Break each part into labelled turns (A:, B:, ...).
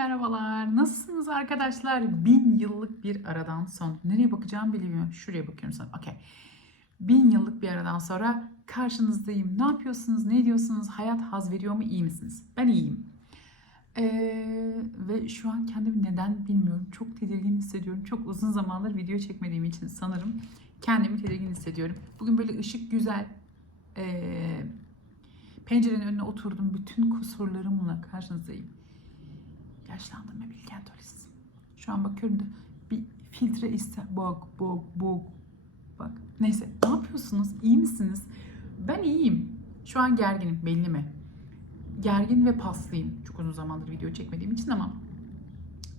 A: Merhabalar. Nasılsınız arkadaşlar? Bin yıllık bir aradan sonra. Nereye bakacağım bilmiyorum. Şuraya bakıyorum sana. Okey. Bin yıllık bir aradan sonra karşınızdayım. Ne yapıyorsunuz? Ne ediyorsunuz? Hayat haz veriyor mu? İyi misiniz? Ben iyiyim. Ee, ve şu an kendimi neden bilmiyorum. Çok tedirgin hissediyorum. Çok uzun zamandır video çekmediğim için sanırım kendimi tedirgin hissediyorum. Bugün böyle ışık güzel. Ee, pencerenin önüne oturdum. Bütün kusurlarımla karşınızdayım. Yaşlandım ve bilgen turist. Şu an bakıyorum da bir filtre iste. Bak bak bak. Bak. Neyse ne yapıyorsunuz? İyi misiniz? Ben iyiyim. Şu an gerginim belli mi? Gergin ve paslıyım. Çok uzun zamandır video çekmediğim için ama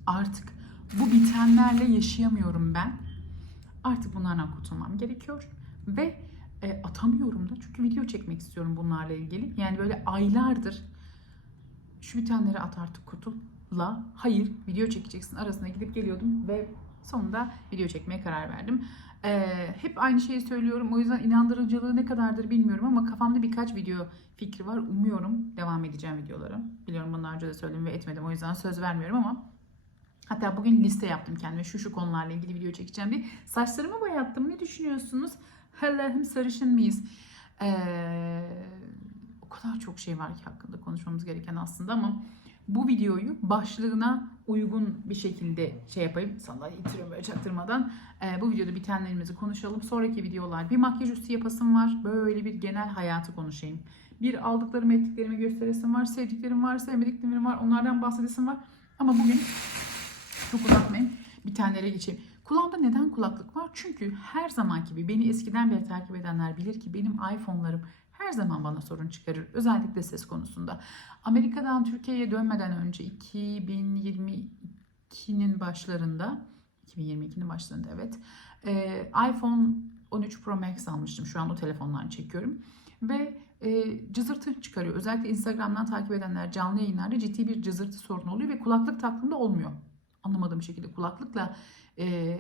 A: artık bu bitenlerle yaşayamıyorum ben. Artık bunlardan kurtulmam gerekiyor. Ve e, atamıyorum da çünkü video çekmek istiyorum bunlarla ilgili. Yani böyle aylardır şu bitenleri at artık kurtulla. Hayır video çekeceksin arasına gidip geliyordum ve sonunda video çekmeye karar verdim. Ee, hep aynı şeyi söylüyorum. O yüzden inandırıcılığı ne kadardır bilmiyorum ama kafamda birkaç video fikri var. Umuyorum devam edeceğim videolara. Biliyorum bundan önce de söyledim ve etmedim. O yüzden söz vermiyorum ama hatta bugün liste yaptım kendime. Şu şu konularla ilgili video çekeceğim diye. Saçlarımı boyattım. Ne düşünüyorsunuz? Allah'ım sarışın mıyız? Ee, o kadar çok şey var ki hakkında konuşmamız gereken aslında ama bu videoyu başlığına uygun bir şekilde şey yapayım. Sandalye itiriyorum böyle çaktırmadan. Ee, bu videoda bitenlerimizi konuşalım. Sonraki videolar bir makyaj üstü yapasım var. Böyle bir genel hayatı konuşayım. Bir aldıklarımı ettiklerimi gösteresim var. Sevdiklerim var, sevmediklerim var. Onlardan bahsedesim var. Ama bugün çok uzatmayayım. Bitenlere geçeyim. Kulağımda neden kulaklık var? Çünkü her zaman gibi beni eskiden beri takip edenler bilir ki benim iPhone'larım her zaman bana sorun çıkarır. Özellikle ses konusunda. Amerika'dan Türkiye'ye dönmeden önce 2022'nin başlarında 2022'nin başlarında evet e, iPhone 13 Pro Max almıştım. Şu an o telefondan çekiyorum. Ve e, cızırtı çıkarıyor. Özellikle Instagram'dan takip edenler canlı yayınlarda ciddi bir cızırtı sorunu oluyor ve kulaklık taktığımda olmuyor. Anlamadığım şekilde kulaklıkla e,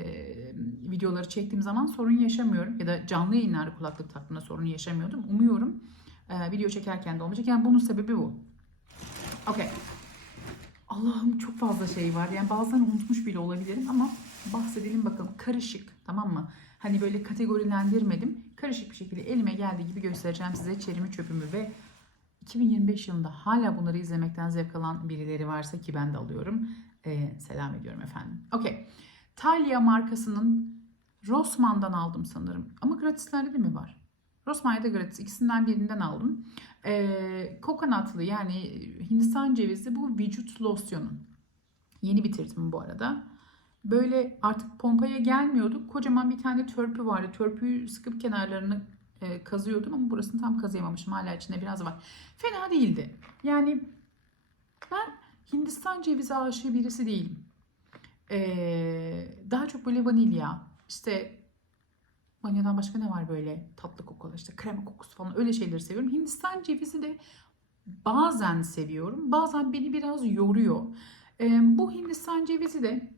A: videoları çektiğim zaman sorun yaşamıyorum. Ya da canlı yayınlarda kulaklık taktığımda sorun yaşamıyordum. Umuyorum e, video çekerken de olmayacak. Yani bunun sebebi bu. Okey. Allah'ım çok fazla şey var. Yani bazen unutmuş bile olabilirim ama bahsedelim bakalım. Karışık tamam mı? Hani böyle kategorilendirmedim. Karışık bir şekilde elime geldiği gibi göstereceğim size çerimi çöpümü ve 2025 yılında hala bunları izlemekten zevk alan birileri varsa ki ben de alıyorum. Ee, selam ediyorum efendim. Okey. Talia markasının Rossmann'dan aldım sanırım. Ama gratislerde de mi var? Rossmann ya da gratis ikisinden birinden aldım. Ee, kokonatlı yani Hindistan cevizi bu vücut losyonu. Yeni bitirdim bu arada. Böyle artık pompaya gelmiyordu. Kocaman bir tane törpü vardı. Törpüyü sıkıp kenarlarını e, kazıyordum ama burasını tam kazıyamamışım. Hala içinde biraz var. Fena değildi. Yani ben Hindistan cevizi aşığı birisi değilim. Ee, daha çok böyle vanilya, işte vanilyadan başka ne var böyle tatlı kokular, işte krema kokusu falan öyle şeyleri seviyorum. Hindistan cevizi de bazen seviyorum, bazen beni biraz yoruyor. Ee, bu Hindistan cevizi de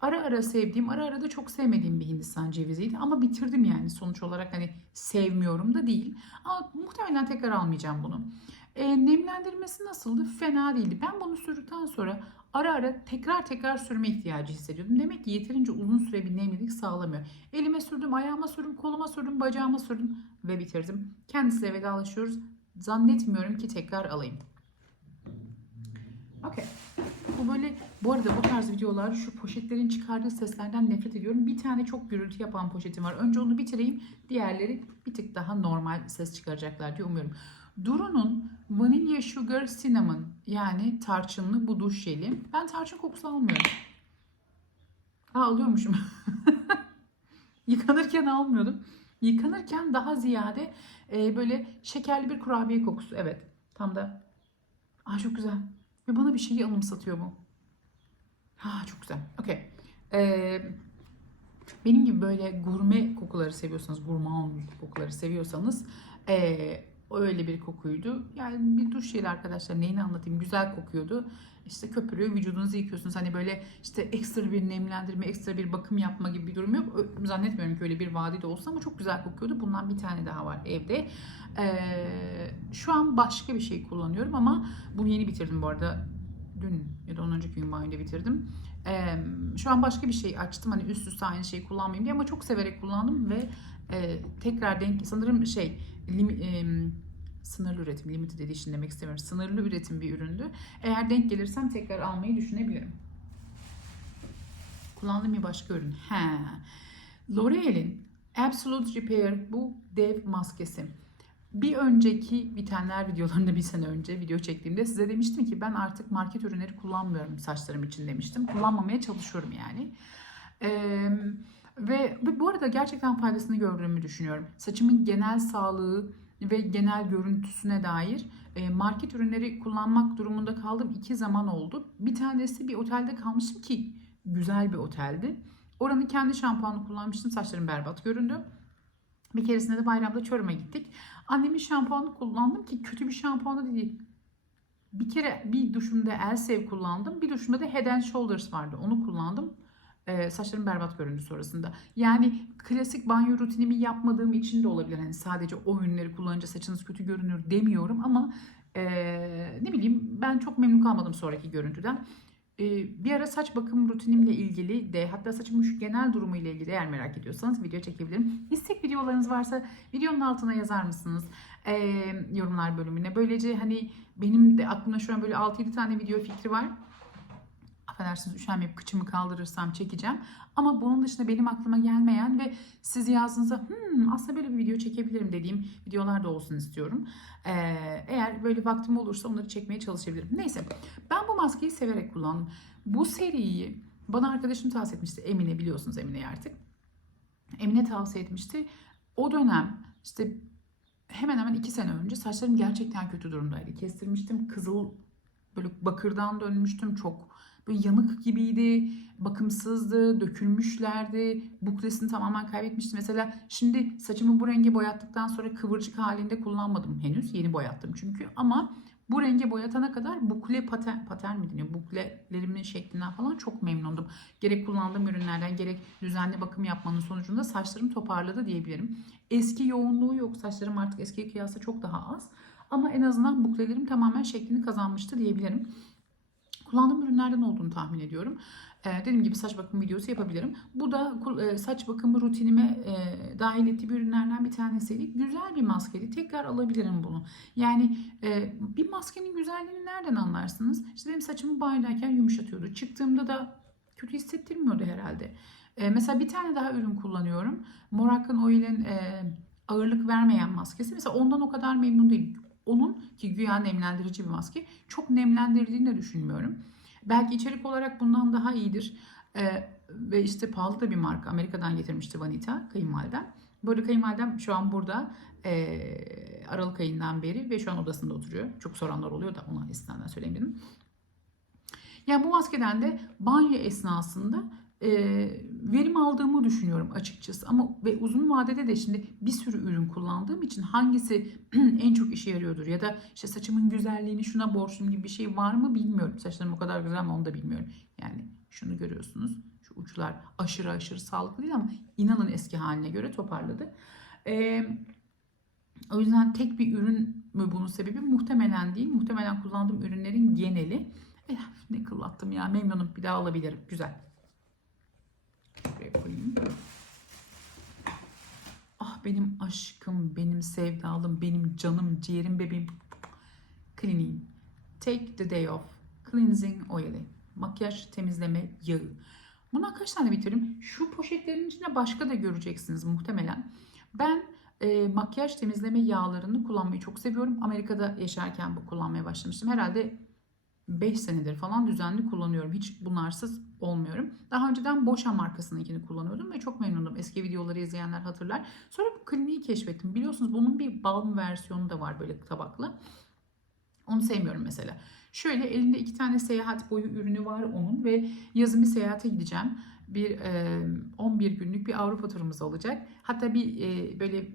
A: ara ara sevdiğim, ara ara da çok sevmediğim bir Hindistan ceviziydi. Ama bitirdim yani sonuç olarak hani sevmiyorum da değil. Ama muhtemelen tekrar almayacağım bunu. E, nemlendirmesi nasıldı? Fena değildi. Ben bunu sürdükten sonra ara ara tekrar tekrar sürme ihtiyacı hissediyordum. Demek ki yeterince uzun süre bir nemlilik sağlamıyor. Elime sürdüm, ayağıma sürdüm, koluma sürdüm, bacağıma sürdüm ve bitirdim. Kendisiyle vedalaşıyoruz. Zannetmiyorum ki tekrar alayım. Okey. Bu böyle bu arada bu tarz videolar şu poşetlerin çıkardığı seslerden nefret ediyorum. Bir tane çok gürültü yapan poşetim var. Önce onu bitireyim. Diğerleri bir tık daha normal ses çıkaracaklar diye umuyorum. Duru'nun Vanilla Sugar Cinnamon yani tarçınlı bu duş jeli. Ben tarçın kokusu almıyorum. Aa alıyormuşum. Yıkanırken almıyordum. Yıkanırken daha ziyade e, böyle şekerli bir kurabiye kokusu. Evet. Tam da. Aa çok güzel. Ve bana bir şeyi anımsatıyor bu. Ha çok güzel. Okey. Ee, benim gibi böyle gurme kokuları seviyorsanız, gurman kokuları seviyorsanız ee, öyle bir kokuydu. Yani bir duş jeli arkadaşlar neyini anlatayım güzel kokuyordu. İşte köpürüyor vücudunuzu yıkıyorsunuz. Hani böyle işte ekstra bir nemlendirme, ekstra bir bakım yapma gibi bir durum yok. Zannetmiyorum ki öyle bir vadi de olsa ama çok güzel kokuyordu. Bundan bir tane daha var evde. Ee, şu an başka bir şey kullanıyorum ama bunu yeni bitirdim bu arada. Dün ya da ondan önceki gün banyoda bitirdim. Ee, şu an başka bir şey açtım hani üst üste aynı şeyi kullanmayayım diye ama çok severek kullandım ve e, tekrar denk sanırım şey lim, e, sınırlı üretim limited edition demek istemiyorum sınırlı üretim bir üründü. Eğer denk gelirsem tekrar almayı düşünebilirim. Kullandığım bir başka ürün. L'Oreal'in Absolute Repair bu dev maskesi. Bir önceki bitenler videolarında bir sene önce video çektiğimde size demiştim ki ben artık market ürünleri kullanmıyorum saçlarım için demiştim. Kullanmamaya çalışıyorum yani. Ee, ve, ve bu arada gerçekten faydasını gördüğümü düşünüyorum. Saçımın genel sağlığı ve genel görüntüsüne dair e, market ürünleri kullanmak durumunda kaldığım iki zaman oldu. Bir tanesi bir otelde kalmıştım ki güzel bir oteldi. Oranın kendi şampuanını kullanmıştım. Saçlarım berbat göründü. Bir keresinde de bayramda Çorum'a gittik. Annemin şampuanını kullandım ki kötü bir şampuanı değil. Bir kere bir duşumda Elsev kullandım. Bir duşumda da Head and Shoulders vardı. Onu kullandım. Ee, saçlarım berbat göründü sonrasında. Yani klasik banyo rutinimi yapmadığım için de olabilir. Hani sadece o ürünleri kullanınca saçınız kötü görünür demiyorum ama ee, ne bileyim ben çok memnun kalmadım sonraki görüntüden. Ee, bir ara saç bakım rutinimle ilgili de hatta saçımın şu genel durumu ile ilgili eğer merak ediyorsanız video çekebilirim. İstek videolarınız varsa videonun altına yazar mısınız? Ee, yorumlar bölümüne. Böylece hani benim de aklımda şu an böyle 6-7 tane video fikri var. Affedersiniz üşenmeyip kıçımı kaldırırsam çekeceğim. Ama bunun dışında benim aklıma gelmeyen ve siz yazdığınızda hmm, aslında böyle bir video çekebilirim dediğim videolar da olsun istiyorum. Ee, eğer böyle vaktim olursa onları çekmeye çalışabilirim. Neyse ben bu maskeyi severek kullandım. Bu seriyi bana arkadaşım tavsiye etmişti. Emine biliyorsunuz Emine'yi artık. Emine tavsiye etmişti. O dönem işte hemen hemen iki sene önce saçlarım gerçekten kötü durumdaydı. Kestirmiştim. Kızıl böyle bakırdan dönmüştüm. Çok böyle yanık gibiydi. Bakımsızdı. Dökülmüşlerdi. Buklesini tamamen kaybetmiştim. Mesela şimdi saçımı bu renge boyattıktan sonra kıvırcık halinde kullanmadım henüz. Yeni boyattım çünkü. Ama bu renge boyatana kadar bukle patern, patern mi deniyor? Buklelerimin şeklinden falan çok memnundum. Gerek kullandığım ürünlerden gerek düzenli bakım yapmanın sonucunda saçlarım toparladı diyebilirim. Eski yoğunluğu yok. Saçlarım artık eskiye kıyasla çok daha az. Ama en azından buklelerim tamamen şeklini kazanmıştı diyebilirim. Kullandığım ürünlerden olduğunu tahmin ediyorum. Ee, dediğim gibi saç bakım videosu yapabilirim. Bu da e, saç bakımı rutinime e, dahil ettiği bir ürünlerden bir tanesiydi. Güzel bir maskeydi. Tekrar alabilirim bunu. Yani e, bir maskenin güzelliğini nereden anlarsınız? İşte benim saçımı banyodayken yumuşatıyordu. Çıktığımda da kötü hissettirmiyordu herhalde. Mesela bir tane daha ürün kullanıyorum. Moroccan Oil'in e, ağırlık vermeyen maskesi. Mesela ondan o kadar memnun değilim. Onun ki güya nemlendirici bir maske. Çok nemlendirdiğini de düşünmüyorum. Belki içerik olarak bundan daha iyidir. Ee, ve işte pahalı da bir marka. Amerika'dan getirmişti Vanita kayınvalidem. Arada kayınvalidem şu an burada e, Aralık ayından beri ve şu an odasında oturuyor. Çok soranlar oluyor da ona istinaden söyleyeyim dedim. Yani bu maskeden de banyo esnasında e, verim aldığımı düşünüyorum açıkçası. Ama ve uzun vadede de şimdi bir sürü ürün kullandığım için hangisi en çok işe yarıyordur ya da işte saçımın güzelliğini şuna borçluyum gibi bir şey var mı bilmiyorum. Saçlarım o kadar güzel mi onu da bilmiyorum. Yani şunu görüyorsunuz. Şu uçlar aşırı aşırı sağlıklı değil ama inanın eski haline göre toparladı. Eee o yüzden tek bir ürün mü bunun sebebi? Muhtemelen değil. Muhtemelen kullandığım ürünlerin geneli. Eh, ne kıllattım ya. Memnunum. Bir daha alabilirim. Güzel. Koyayım. Ah benim aşkım, benim sevdalım, benim canım, ciğerim, bebeğim. Cleaning. Take the day off. Cleansing oil'i. Makyaj temizleme yağı. Bundan kaç tane bitirdim? Şu poşetlerin içinde başka da göreceksiniz muhtemelen. Ben e, makyaj temizleme yağlarını kullanmayı çok seviyorum. Amerika'da yaşarken bu kullanmaya başlamıştım. Herhalde 5 senedir falan düzenli kullanıyorum. Hiç bunlarsız olmuyorum. Daha önceden Boşa markasınınkini kullanıyordum ve çok memnunum. Eski videoları izleyenler hatırlar. Sonra bu kliniği keşfettim. Biliyorsunuz bunun bir balm versiyonu da var böyle tabaklı. Onu sevmiyorum mesela. Şöyle elinde iki tane seyahat boyu ürünü var onun ve yazın bir seyahate gideceğim. Bir e, 11 günlük bir Avrupa turumuz olacak. Hatta bir e, böyle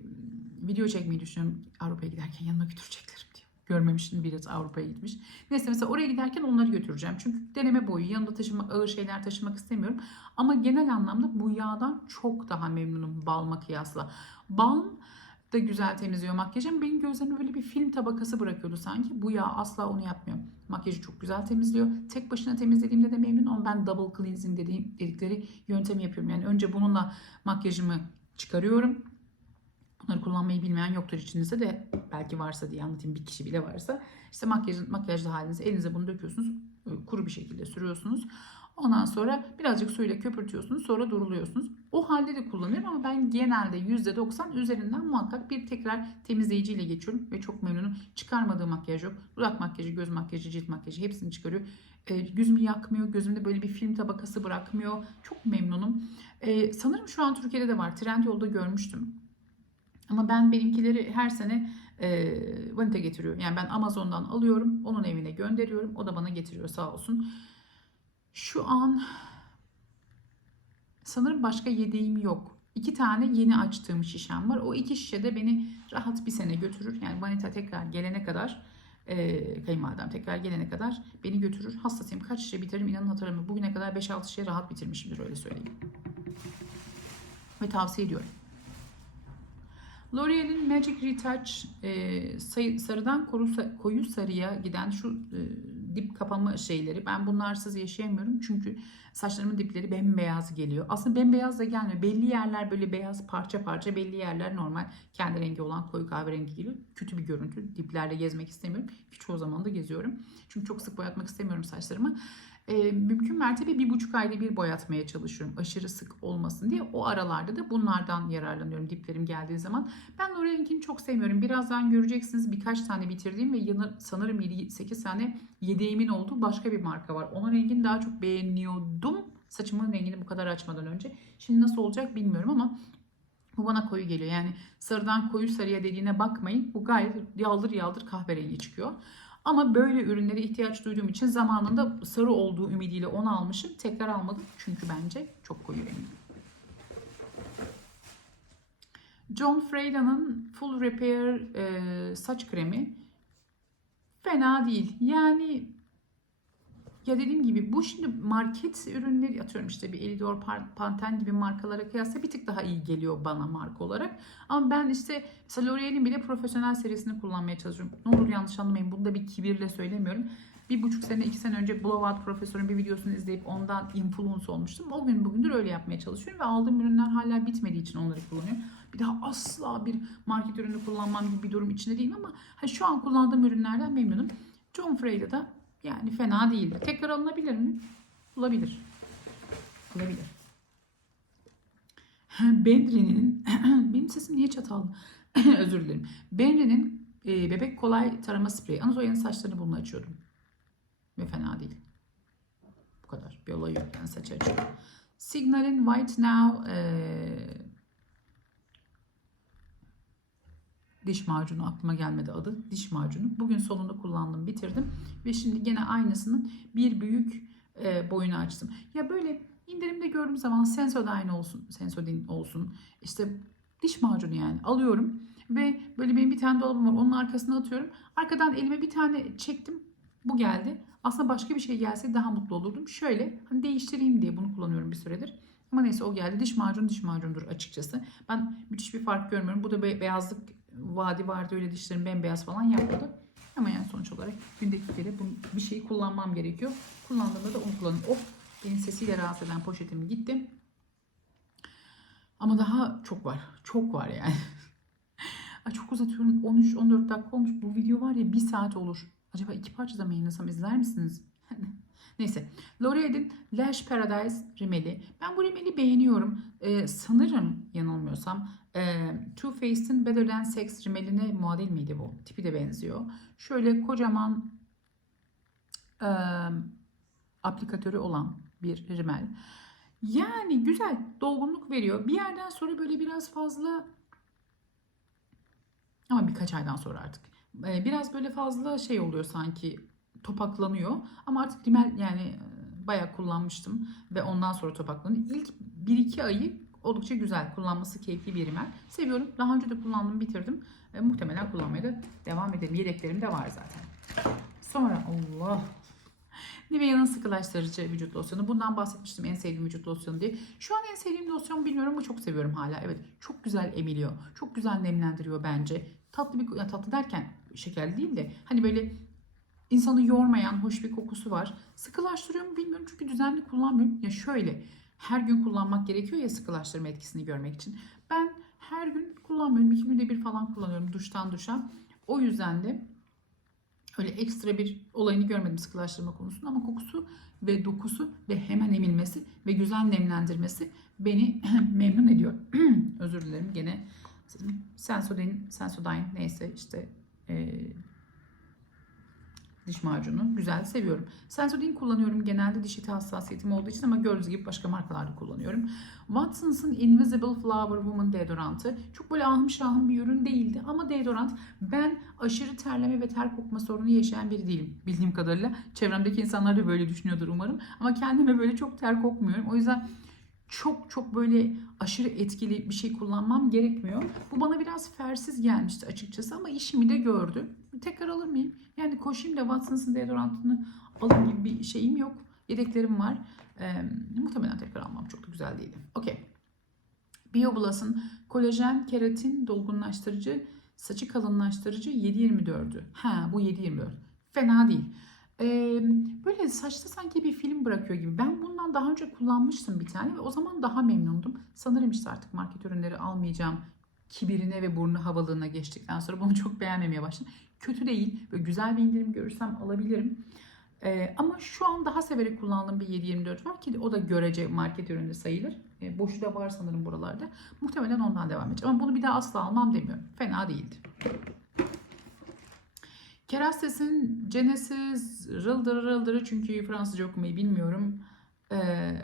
A: video çekmeyi düşünüyorum. Avrupa'ya giderken yanıma götüreceklerim diye. Görmemiştim birisi Avrupa'ya gitmiş. Neyse mesela oraya giderken onları götüreceğim. Çünkü deneme boyu yanında taşımak, ağır şeyler taşımak istemiyorum. Ama genel anlamda bu yağdan çok daha memnunum balma kıyasla. Balm da güzel temizliyor makyajım. Benim gözlerime böyle bir film tabakası bırakıyordu sanki. Bu yağ asla onu yapmıyor. Makyajı çok güzel temizliyor. Tek başına temizlediğimde de memnunum ama ben double cleansing dediğim, dedikleri yöntemi yapıyorum. Yani önce bununla makyajımı çıkarıyorum. Bunları kullanmayı bilmeyen yoktur içinizde de belki varsa diye anlatayım bir kişi bile varsa. İşte makyajın makyajlı halinize elinize bunu döküyorsunuz. e, Kuru bir şekilde sürüyorsunuz. Ondan sonra birazcık suyla köpürtüyorsunuz. Sonra duruluyorsunuz. O halde de kullanıyorum ama ben genelde %90 üzerinden muhakkak bir tekrar temizleyiciyle geçiyorum. Ve çok memnunum. Çıkarmadığı makyaj yok. Dudak makyajı, göz makyajı, cilt makyajı hepsini çıkarıyor. E, yüzümü yakmıyor. Gözümde böyle bir film tabakası bırakmıyor. Çok memnunum. E, sanırım şu an Türkiye'de de var. Trendyol'da görmüştüm. Ama ben benimkileri her sene e, Vanita getiriyor. Yani ben Amazon'dan alıyorum, onun evine gönderiyorum. O da bana getiriyor sağ olsun. Şu an sanırım başka yedeğim yok. İki tane yeni açtığım şişem var. O iki şişe de beni rahat bir sene götürür. Yani Vanita tekrar gelene kadar, e, kayınvalidem tekrar gelene kadar beni götürür. Hastasıyım. Kaç şişe bitiririm inanın hatırlamıyorum. Bugüne kadar 5-6 şişe rahat bitirmişimdir öyle söyleyeyim. Ve tavsiye ediyorum. L'Oreal'in Magic Retouch e, sarıdan koru, koyu sarıya giden şu e, dip kapama şeyleri ben bunlarsız yaşayamıyorum çünkü saçlarımın dipleri bembeyaz geliyor. Aslında bembeyaz da gelmiyor. Belli yerler böyle beyaz parça parça belli yerler normal kendi rengi olan koyu kahverengi geliyor. Kötü bir görüntü. Diplerle gezmek istemiyorum. Ki çoğu zaman da geziyorum. Çünkü çok sık boyatmak istemiyorum saçlarımı. E, mümkün mertebe bir buçuk ayda bir boyatmaya çalışıyorum. Aşırı sık olmasın diye. O aralarda da bunlardan yararlanıyorum diplerim geldiği zaman. Ben L'Oreal'inkini çok sevmiyorum. Birazdan göreceksiniz birkaç tane bitirdiğim ve yanı, sanırım 7-8 tane yedeğimin olduğu başka bir marka var. Onun rengini daha çok beğeniyordum. Saçımın rengini bu kadar açmadan önce. Şimdi nasıl olacak bilmiyorum ama bu bana koyu geliyor. Yani sarıdan koyu sarıya dediğine bakmayın. Bu gayet yaldır yaldır kahverengi çıkıyor. Ama böyle ürünlere ihtiyaç duyduğum için zamanında sarı olduğu ümidiyle onu almışım. Tekrar almadım çünkü bence çok koyu rengi. John Freyda'nın Full Repair e, saç kremi fena değil. Yani ya dediğim gibi bu şimdi market ürünleri atıyorum işte bir Elidor, Pantene gibi markalara kıyasla bir tık daha iyi geliyor bana marka olarak. Ama ben işte mesela L'Oreal'in bile profesyonel serisini kullanmaya çalışıyorum. Ne olur yanlış anlamayın bunu da bir kibirle söylemiyorum. Bir buçuk sene, iki sene önce Blowout Profesör'ün bir videosunu izleyip ondan influence olmuştum. O gün bugündür öyle yapmaya çalışıyorum ve aldığım ürünler hala bitmediği için onları kullanıyorum. Bir daha asla bir market ürünü kullanmam gibi bir durum içinde değilim ama ha, şu an kullandığım ürünlerden memnunum. John Frey'de yani fena değil. Tekrar alınabilir mi? Olabilir. Olabilir. Benri'nin benim sesim niye çatallı? Özür dilerim. Benri'nin e, bebek kolay tarama spreyi. Anazoyanın saçlarını bununla açıyordum. Ve fena değil. Bu kadar. Bir olay yok yani saç açıyorum. Signal'in White Now e, diş macunu aklıma gelmedi adı. Diş macunu. Bugün sonunu kullandım, bitirdim ve şimdi gene aynısının bir büyük e, boyunu açtım. Ya böyle indirimde gördüğüm zaman Sensodyne olsun, Sensodyne olsun. işte diş macunu yani alıyorum ve böyle benim bir tane dolabım var. Onun arkasına atıyorum. Arkadan elime bir tane çektim. Bu geldi. Aslında başka bir şey gelse daha mutlu olurdum. Şöyle hani değiştireyim diye bunu kullanıyorum bir süredir. Ama neyse o geldi. Diş macunu diş macundur açıkçası. Ben müthiş bir fark görmüyorum. Bu da be- beyazlık vadi vardı öyle dişlerim bembeyaz falan yapmadı. Ama yani sonuç olarak günde iki kere bu, bir şeyi kullanmam gerekiyor. Kullandığımda da onu kullanıyorum. Of beni sesiyle rahatsız eden poşetim gitti. Ama daha çok var. Çok var yani. Ay çok uzatıyorum. 13-14 dakika olmuş. Bu video var ya bir saat olur. Acaba iki parçada mı yayınlasam izler misiniz? Neyse. L'Oreal'in Lash Paradise rimeli. Ben bu rimeli beğeniyorum. Ee, sanırım yanılmıyorsam e, Too Faced'in Better Than Sex rimeline muadil miydi bu? Tipi de benziyor. Şöyle kocaman e, aplikatörü olan bir rimel. Yani güzel dolgunluk veriyor. Bir yerden sonra böyle biraz fazla ama birkaç aydan sonra artık e, biraz böyle fazla şey oluyor sanki topaklanıyor. Ama artık rimel yani e, bayağı kullanmıştım ve ondan sonra topaklanıyor. İlk 1-2 ayı oldukça güzel. Kullanması keyifli bir rimel. Seviyorum. Daha önce de kullandım, bitirdim. E, muhtemelen kullanmaya da devam ederim. Yedeklerim de var zaten. Sonra Allah Nivea'nın sıkılaştırıcı vücut losyonu. Bundan bahsetmiştim en sevdiğim vücut losyonu diye. Şu an en sevdiğim losyon bilmiyorum ama çok seviyorum hala. Evet çok güzel emiliyor. Çok güzel nemlendiriyor bence. Tatlı bir tatlı derken şekerli değil de hani böyle insanı yormayan hoş bir kokusu var. Sıkılaştırıyor mu bilmiyorum çünkü düzenli kullanmıyorum. Ya şöyle her gün kullanmak gerekiyor ya sıkılaştırma etkisini görmek için. Ben her gün kullanmıyorum. iki günde bir falan kullanıyorum duştan duşa. O yüzden de öyle ekstra bir olayını görmedim sıkılaştırma konusunda ama kokusu ve dokusu ve hemen emilmesi ve güzel nemlendirmesi beni memnun ediyor. Özür dilerim gene Sensodyne, Sensodyne neyse işte e, diş macunu güzel seviyorum. Sensodyne kullanıyorum genelde diş eti hassasiyetim olduğu için ama gördüğünüz gibi başka markalarda kullanıyorum. Watsons'ın Invisible Flower Woman deodorantı çok böyle ahım şahım bir ürün değildi ama deodorant ben aşırı terleme ve ter kokma sorunu yaşayan biri değilim bildiğim kadarıyla. Çevremdeki insanlar da böyle düşünüyordur umarım ama kendime böyle çok ter kokmuyorum. O yüzden çok çok böyle aşırı etkili bir şey kullanmam gerekmiyor. Bu bana biraz fersiz gelmişti açıkçası ama işimi de gördü. Tekrar alır mıyım? Yani koşayım da Watsons'ın deodorantını alayım gibi bir şeyim yok. Yedeklerim var. Ee, muhtemelen tekrar almam. Çok da güzel değildi. Okey. BioBlus'ın kolajen, keratin, dolgunlaştırıcı, saçı kalınlaştırıcı 7.24'ü. Ha bu 7.24. Fena değil. Ee, böyle saçta sanki bir film bırakıyor gibi. Ben bundan daha önce kullanmıştım bir tane ve o zaman daha memnundum. Sanırım işte artık market ürünleri almayacağım kibirine ve burnu havalığına geçtikten sonra bunu çok beğenmemeye başladım. Kötü değil. Böyle güzel bir indirim görürsem alabilirim. Ee, ama şu an daha severek kullandığım bir 724 var ki o da görece market ürünü sayılır. Ee, boşu da var sanırım buralarda. Muhtemelen ondan devam edeceğim. Ama bunu bir daha asla almam demiyorum. Fena değildi. Kerastes'in Genesis rıldır rıldırı çünkü Fransızca okumayı bilmiyorum. Ee,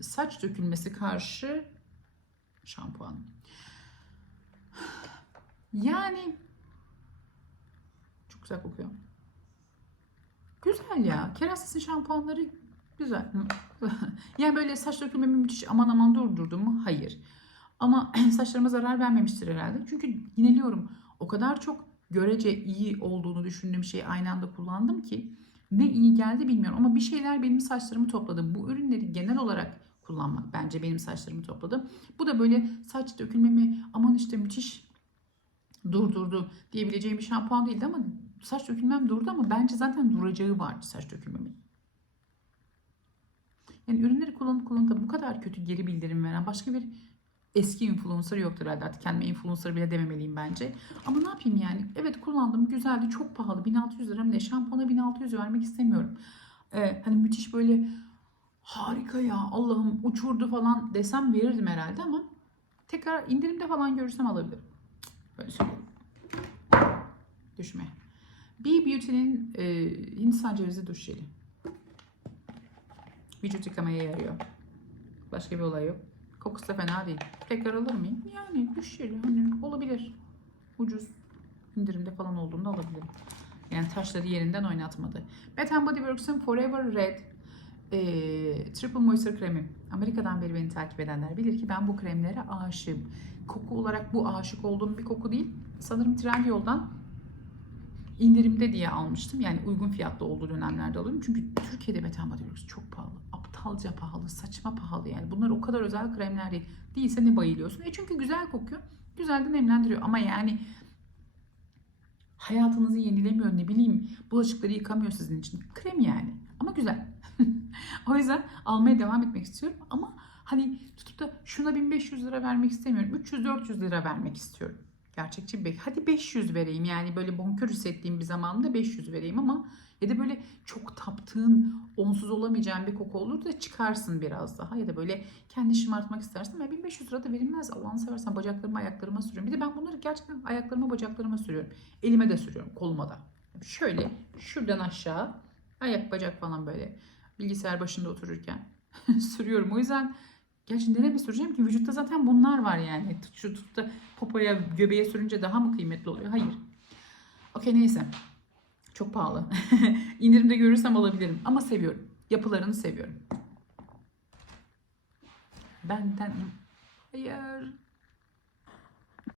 A: saç dökülmesi karşı şampuan. Yani çok güzel kokuyor. Güzel ya. Kerastes'in şampuanları güzel. yani böyle saç dökülmemi müthiş aman aman durdurdu mu? Hayır. Ama saçlarıma zarar vermemiştir herhalde. Çünkü yineliyorum. O kadar çok görece iyi olduğunu düşündüğüm şeyi aynı anda kullandım ki ne iyi geldi bilmiyorum ama bir şeyler benim saçlarımı topladı. Bu ürünleri genel olarak kullanmak bence benim saçlarımı topladı. Bu da böyle saç dökülmemi aman işte müthiş durdurdu diyebileceğim bir şampuan değildi ama saç dökülmem durdu ama bence zaten duracağı vardı saç dökülmemin. Yani ürünleri kullanıp kullanıp da bu kadar kötü geri bildirim veren başka bir eski influencer yoktur herhalde. Kendime influencer bile dememeliyim bence. Ama ne yapayım yani? Evet kullandım. Güzeldi. Çok pahalı. 1600 lira ne? Şampuana 1600 vermek istemiyorum. Ee, hani müthiş böyle harika ya Allah'ım uçurdu falan desem verirdim herhalde ama tekrar indirimde falan görürsem alabilirim. Böyle söyleyeyim. Düşme. B Beauty'nin e, Hindistan cevizi duş jeli. Vücut yıkamaya yarıyor. Başka bir olay yok. Kokusu da fena değil. Tekrar alır mıyım? Yani düş jeli hani olabilir. Ucuz. indirimde falan olduğunda alabilirim. Yani taşları yerinden oynatmadı. Bath Body Works'ın Forever Red e, Triple Moisture kremi. Amerika'dan beri beni takip edenler bilir ki ben bu kremlere aşığım. Koku olarak bu aşık olduğum bir koku değil. Sanırım Trendyol'dan indirimde diye almıştım. Yani uygun fiyatlı olduğu dönemlerde alıyorum. Çünkü Türkiye'de Bath Body Works çok pahalı. Aptalca pahalı, saçma pahalı yani. Bunlar o kadar özel kremler değil. Değilse ne bayılıyorsun. E çünkü güzel kokuyor. Güzel de nemlendiriyor. Ama yani hayatınızı yenilemiyor ne bileyim bulaşıkları yıkamıyor sizin için. Krem yani. Ama güzel. o yüzden almaya devam etmek istiyorum. Ama hani tutup da şuna 1500 lira vermek istemiyorum. 300-400 lira vermek istiyorum. Gerçekçi bir Hadi 500 vereyim yani böyle bonkör hissettiğim bir zamanda 500 vereyim ama ya da böyle çok taptığın onsuz olamayacağın bir koku olur da çıkarsın biraz daha ya da böyle kendi şımartmak istersen ben 1500 lira da verilmez Allah'ını seversen bacaklarıma ayaklarıma sürüyorum. Bir de ben bunları gerçekten ayaklarıma bacaklarıma sürüyorum. Elime de sürüyorum koluma da. Şöyle şuradan aşağı ayak bacak falan böyle bilgisayar başında otururken sürüyorum. O yüzden Gerçi nereye süreceğim ki? Vücutta zaten bunlar var yani. Şu tutup da popoya, göbeğe sürünce daha mı kıymetli oluyor? Hayır. Okey neyse. Çok pahalı. İndirimde görürsem alabilirim. Ama seviyorum. Yapılarını seviyorum. Benden... Hayır.